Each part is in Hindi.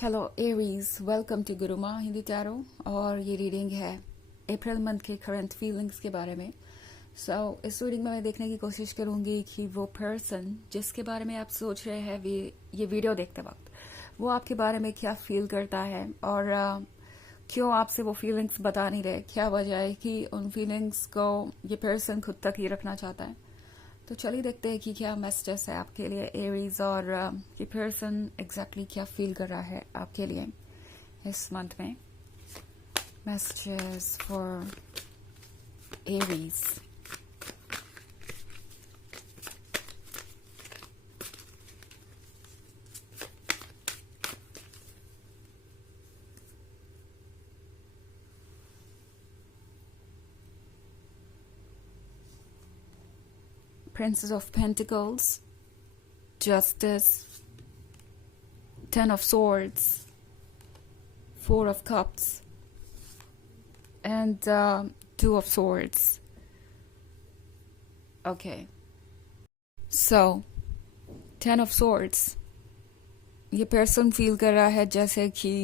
Hello Aries, welcome to Gurumaa Hindi tarot. और ये रीडिंग है अप्रैल मंथ के करंट फीलिंग्स के बारे में। इस रीडिंग में मैं देखने की कोशिश करूंगी कि वो पर्सन जिसके बारे में आप सोच रहे हैं ये वीडियो देखते वक्त वो आपके बारे में क्या फील करता है और क्यों आपसे वो फीलिंग्स बता नहीं रहे। क्या वजह है कि उन फीलिंग्स को ये पर्सन खुद तक ही रखना चाहता है। तो चलिए देखते हैं कि क्या मैसेजेस है आपके लिए एरीज, और ये पर्सन एग्जैक्टली क्या फील कर रहा है आपके लिए इस मंथ में। Messages for Aries. Princess of Pentacles, Justice, Ten of Swords, Four of Cups, and Two of Swords. Okay. So, Ten of Swords. ये पर्सन फील कर रहा है जैसे कि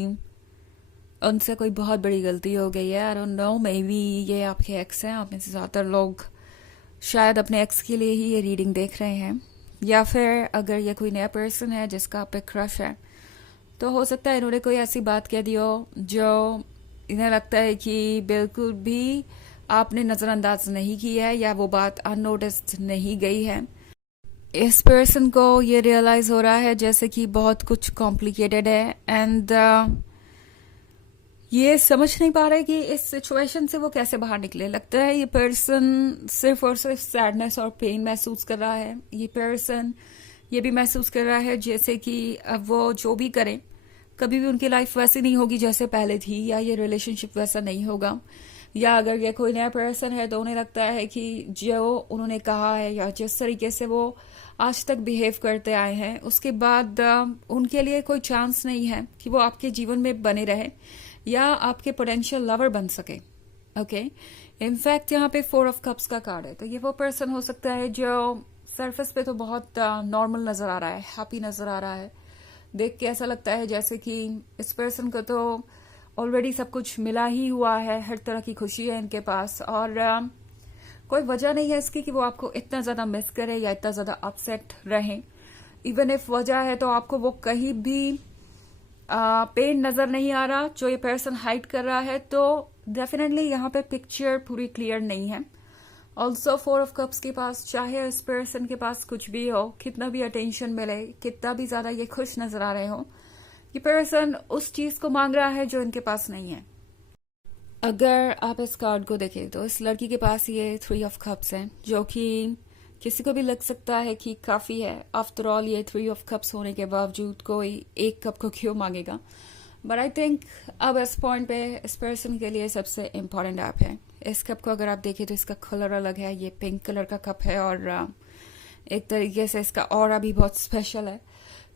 उनसे कोई बहुत बड़ी गलती हो गई है। I don't know, may be ये आपके एक्स हैं। आप में से ज़्यादातर लोग शायद अपने एक्स के लिए ही ये रीडिंग देख रहे हैं, या फिर अगर ये कोई नया पर्सन है जिसका आप पे क्रश है तो हो सकता है इन्होंने कोई ऐसी बात कह दी हो जो इन्हें लगता है कि बिल्कुल भी आपने नज़रअंदाज नहीं की है या वो बात अननोटिस्ड नहीं गई है। इस पर्सन को ये रियलाइज हो रहा है जैसे कि बहुत कुछ कॉम्प्लिकेटेड है एंड ये समझ नहीं पा रहे कि इस सिचुएशन से वो कैसे बाहर निकले। लगता है ये पर्सन सिर्फ और सिर्फ सैडनेस और पेन महसूस कर रहा है। ये पर्सन ये भी महसूस कर रहा है जैसे कि अब वो जो भी करें कभी भी उनकी लाइफ वैसी नहीं होगी जैसे पहले थी, या ये रिलेशनशिप वैसा नहीं होगा, या अगर ये कोई नया पर्सन है तो उन्हें लगता है कि जो उन्होंने कहा है या जिस तरीके से वो आज तक बिहेव करते आए हैं उसके बाद उनके लिए कोई चांस नहीं है कि वो आपके जीवन में बने रहे या आपके पोटेंशियल लवर बन सके। ओके, इनफैक्ट यहाँ पे फोर ऑफ कप्स का कार्ड है, तो ये वो पर्सन हो सकता है जो सरफेस पे तो बहुत नॉर्मल नजर आ रहा है, हैप्पी नजर आ रहा है। देख के ऐसा लगता है जैसे कि इस पर्सन को तो ऑलरेडी सब कुछ मिला ही हुआ है, हर तरह की खुशी है इनके पास, और कोई वजह नहीं है इसकी कि वो आपको इतना ज्यादा मिस करे या इतना ज्यादा अपसेट रहे। इवन इफ वजह है तो आपको वो कहीं भी पेन नजर नहीं आ रहा जो ये पर्सन हाइड कर रहा है, तो डेफिनेटली यहाँ पे पिक्चर पूरी क्लियर नहीं है। ऑल्सो फोर ऑफ कप्स के पास चाहे इस पर्सन के पास कुछ भी हो, कितना भी अटेंशन मिले, कितना भी ज्यादा ये खुश नजर आ रहे हो, ये पर्सन उस चीज को मांग रहा है जो इनके पास नहीं है। अगर आप इस कार्ड को देखें तो इस लड़की के पास ये थ्री ऑफ कप्स है, जो कि किसी को भी लग सकता है कि काफी है। आफ्टर ऑल ये थ्री ऑफ कप्स होने के बावजूद कोई एक कप को क्यों मांगेगा, बट आई थिंक अब इस पॉइंट पे इस पर्सन के लिए सबसे इम्पोर्टेंट ऐप है। इस कप को अगर आप देखें तो इसका कलर अलग है, ये पिंक कलर का कप है और एक तरीके से इसका ऑरा भी बहुत स्पेशल है।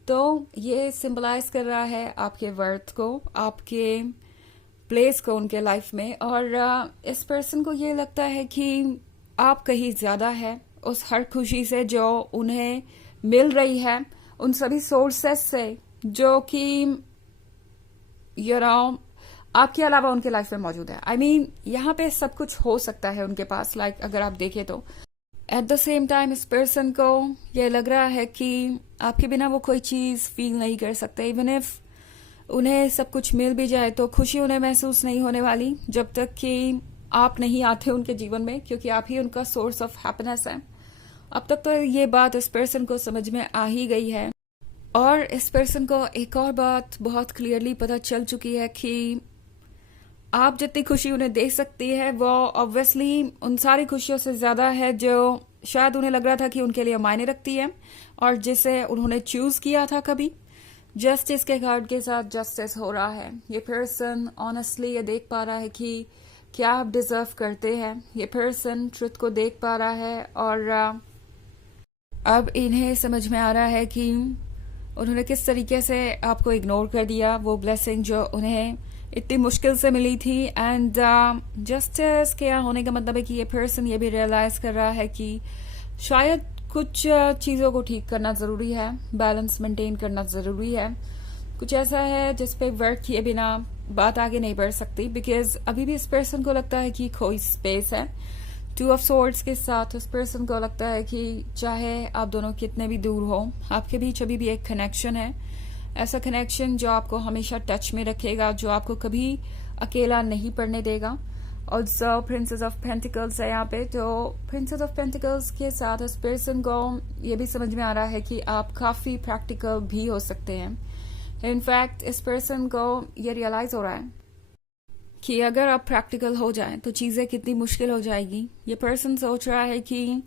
तो ये सिंबलाइज कर रहा है आपके वर्थ को, आपके प्लेस को उनके लाइफ में, और इस पर्सन को ये लगता है कि आप कहीं ज्यादा है उस हर खुशी से जो उन्हें मिल रही है उन सभी सोर्सेस से जो कि आपके अलावा उनके लाइफ में मौजूद है। आई मीन यहाँ पे सब कुछ हो सकता है उनके पास, अगर आप देखें तो एट द सेम टाइम इस पर्सन को यह लग रहा है कि आपके बिना वो कोई चीज फील नहीं कर सकते। इवन इफ उन्हें सब कुछ मिल भी जाए तो खुशी उन्हें महसूस नहीं होने वाली जब तक कि आप नहीं आते उनके जीवन में, क्योंकि आप ही उनका सोर्स ऑफ हैप्पीनेस है। अब तक तो ये बात इस पर्सन को समझ में आ ही गई है, और इस पर्सन को एक और बात बहुत क्लियरली पता चल चुकी है कि आप जितनी खुशी उन्हें दे सकती है वो ऑब्वियसली उन सारी खुशियों से ज्यादा है जो शायद उन्हें लग रहा था कि उनके लिए मायने रखती है और जिसे उन्होंने चूज किया था कभी। जस्टिस के कार्ड के साथ जस्टिस हो रहा है। ये पर्सन ऑनेस्टली ये देख पा रहा है कि क्या आप डिजर्व करते हैं। ये पर्सन ट्रुथ को देख पा रहा है और अब इन्हें समझ में आ रहा है कि उन्होंने किस तरीके से आपको इग्नोर कर दिया, वो ब्लेसिंग जो उन्हें इतनी मुश्किल से मिली थी। एंड जस्टिस क्या होने का मतलब है कि ये पर्सन ये भी रियलाइज कर रहा है कि शायद कुछ चीज़ों को ठीक करना ज़रूरी है, बैलेंस मेंटेन करना ज़रूरी है। कुछ ऐसा है जिस पे वर्क किए बिना बात आगे नहीं बढ़ सकती, बिकॉज अभी भी इस पर्सन को लगता है कि कोई स्पेस है। टू ऑफ सोर्ड्स के साथ उस पर्सन को लगता है कि चाहे आप दोनों कितने भी दूर हो, आपके बीच अभी भी एक कनेक्शन है। ऐसा कनेक्शन जो आपको हमेशा टच में रखेगा, जो आपको कभी अकेला नहीं पड़ने देगा। और प्रिंसेस ऑफ पेंटिकल्स है यहाँ पे, तो प्रिंसेस ऑफ पेंटिकल्स के साथ उस पर्सन को ये भी समझ में आ रहा है कि आप काफी प्रैक्टिकल भी हो सकते हैं। इनफैक्ट इस पर्सन को ये रियलाइज हो रहा है कि अगर आप प्रैक्टिकल हो जाएं तो चीजें कितनी मुश्किल हो जाएगी। ये पर्सन सोच रहा है कि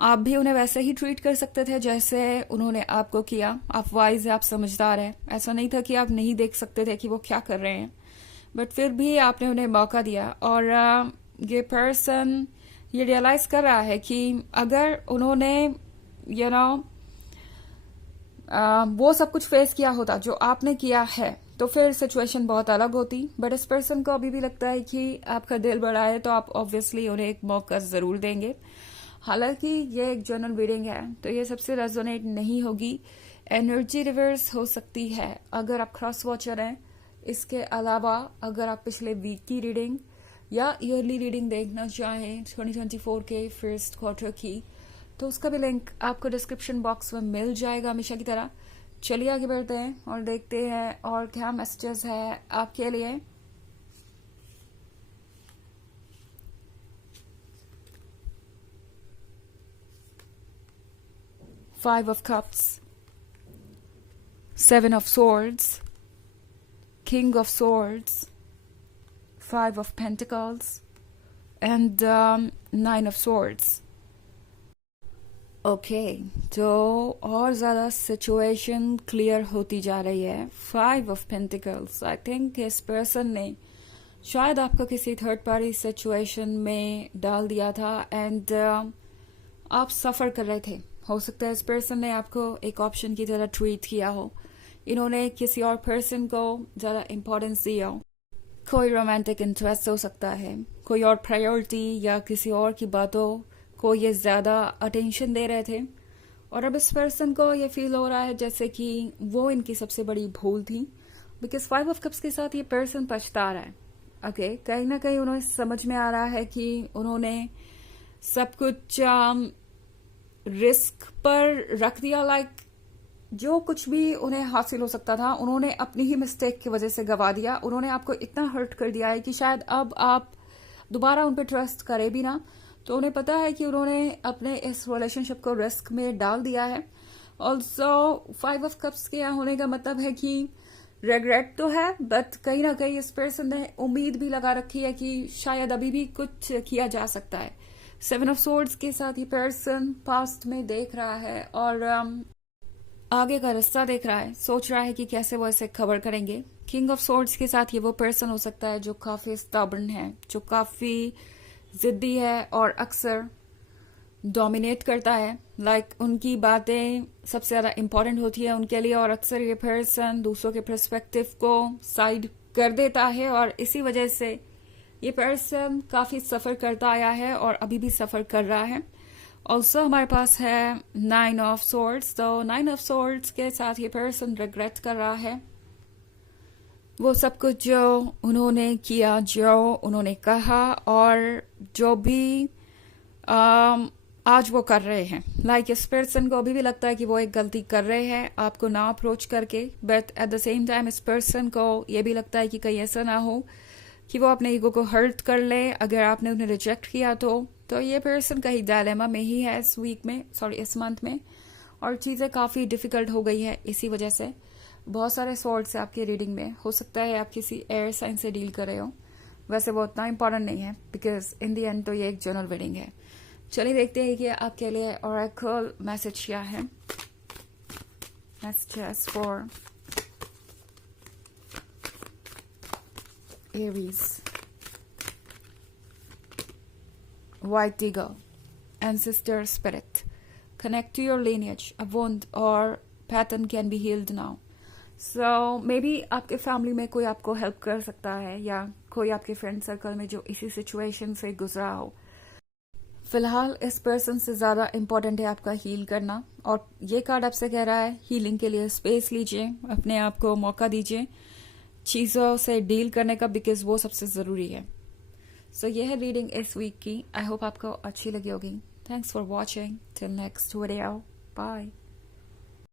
आप भी उन्हें वैसे ही ट्रीट कर सकते थे जैसे उन्होंने आपको किया। आप वाइज है, आप समझदार है, ऐसा नहीं था कि आप नहीं देख सकते थे कि वो क्या कर रहे हैं, बट फिर भी आपने उन्हें मौका दिया। और ये पर्सन ये रियलाइज कर रहा है कि अगर उन्होंने वो सब कुछ फेस किया होता जो आपने किया है तो फिर सिचुएशन बहुत अलग होती। बट इस पर्सन को अभी भी लगता है कि आपका दिल बड़ा है तो आप ऑब्वियसली उन्हें एक मौका जरूर देंगे। हालांकि ये एक जनरल रीडिंग है तो ये सबसे रेजोनेट नहीं होगी। एनर्जी रिवर्स हो सकती है अगर आप क्रॉस वॉचर हैं। इसके अलावा अगर आप पिछले वीक की रीडिंग या ईयरली रीडिंग देखना चाहें 2024 के फर्स्ट क्वार्टर की, तो उसका भी लिंक आपको डिस्क्रिप्शन बॉक्स में मिल जाएगा हमेशा की तरह। चलिए आगे बढ़ते हैं और देखते हैं और क्या मैसेजेस है आपके लिए। Five of cups, seven of swords, king of swords, five of pentacles and nine of swords. Okay तो और ज़्यादा सिचुएशन क्लियर होती जा रही है। Five of pentacles, I think इस पर्सन ने शायद आपको किसी थर्ड पार्टी सिचुएशन में डाल दिया था एंड आप सफ़र कर रहे थे। हो सकता है इस पर्सन ने आपको एक ऑप्शन की तरह ट्रीट किया हो, इन्होंने किसी और पर्सन को ज़्यादा इम्पोर्टेंस दिया हो। कोई रोमांटिक इंटरेस्ट हो सकता है, कोई और प्रायोरिटी या किसी और की बातों को ये ज्यादा अटेंशन दे रहे थे और अब इस पर्सन को ये फील हो रहा है जैसे कि वो इनकी सबसे बड़ी भूल थी। बिकॉज फाइव ऑफ कप्स के साथ ये पर्सन पछता रहा है। ओके कहीं ना कहीं उन्हें समझ में आ रहा है कि उन्होंने सब कुछ रिस्क पर रख दिया। लाइक जो कुछ भी उन्हें हासिल हो सकता था उन्होंने अपनी ही मिस्टेक की वजह से गवा दिया। उन्होंने आपको इतना हर्ट कर दिया है कि शायद अब आप दोबारा उन पर ट्रस्ट करें भी ना। तो उन्हें पता है कि उन्होंने अपने इस रिलेशनशिप को रिस्क में डाल दिया है। ऑल्सो फाइव ऑफ कप्स के यहाँ होने का मतलब है कि रेग्रेट तो है, बट कहीं ना कहीं इस पर्सन ने उम्मीद भी लगा रखी है कि शायद अभी भी कुछ किया जा सकता है। सेवन ऑफ सोर्ड्स के साथ ये पर्सन पास्ट में देख रहा है और आगे का रास्ता देख रहा है, सोच रहा है कि कैसे वो इसे कवर करेंगे। किंग ऑफ सोर्ड्स के साथ ये वो पर्सन हो सकता है जो काफी स्टबर्न है, जो काफी जिद्दी है और अक्सर डोमिनेट करता है। लाइक उनकी बातें सबसे ज्यादा इंपॉर्टेंट होती है उनके लिए और अक्सर ये पर्सन दूसरों के पर्सपेक्टिव को साइड कर देता है और इसी वजह से ये पर्सन काफी सफर करता आया है और अभी भी सफर कर रहा है। ऑल्सो हमारे पास है नाइन ऑफ सोर्ड्स, तो नाइन ऑफ सोर्ड्स के साथ ये पर्सन रिग्रेट कर रहा है वो सब कुछ जो उन्होंने किया, जो उन्होंने कहा और जो भी आज वो कर रहे हैं। लाइक इस पर्सन को अभी भी लगता है कि वो एक गलती कर रहे हैं आपको ना अप्रोच करके, but at the same time इस पर्सन को ये भी लगता है कि कहीं ऐसा ना हो कि वो अपने ईगो को हर्ट कर ले अगर आपने उन्हें रिजेक्ट किया तो ये पर्सन कहीं डायलेमा में ही है इस वीक में, सॉरी इस मंथ में, और चीज़ें काफ़ी डिफिकल्ट हो गई है इसी वजह से। बहुत सारे सॉर्ट्स है आपकी रीडिंग में, हो सकता है आप किसी एयर साइन से डील कर रहे हो। वैसे वो उतना इंपॉर्टेंट नहीं है बिकॉज इन दी एंड तो ये एक जनरल रीडिंग है। चलिए देखते हैं कि आपके लिए ओरेकल मैसेज क्या है। Messages for Aries, White Eagle, Ancestor Spirit. Connect to your lineage. A wound or pattern can be healed now. So maybe आपके फैमिली में कोई आपको हेल्प कर सकता है या कोई आपके फ्रेंड सर्कल में जो इसी सिचुएशन से गुजरा हो। फिलहाल इस पर्सन से ज़्यादा इम्पोर्टेंट है आपका हील करना, और ये कार्ड आपसे कह रहा है हीलिंग के लिए स्पेस लीजिए, अपने आप को मौका दीजिए चीज़ों से डील करने का, बिकॉज वो सबसे ज़रूरी है। सो ये है रीडिंग इस वीक की। आई होप आपको अच्छी लगी होगी। Thanks for watching. Till next video, bye.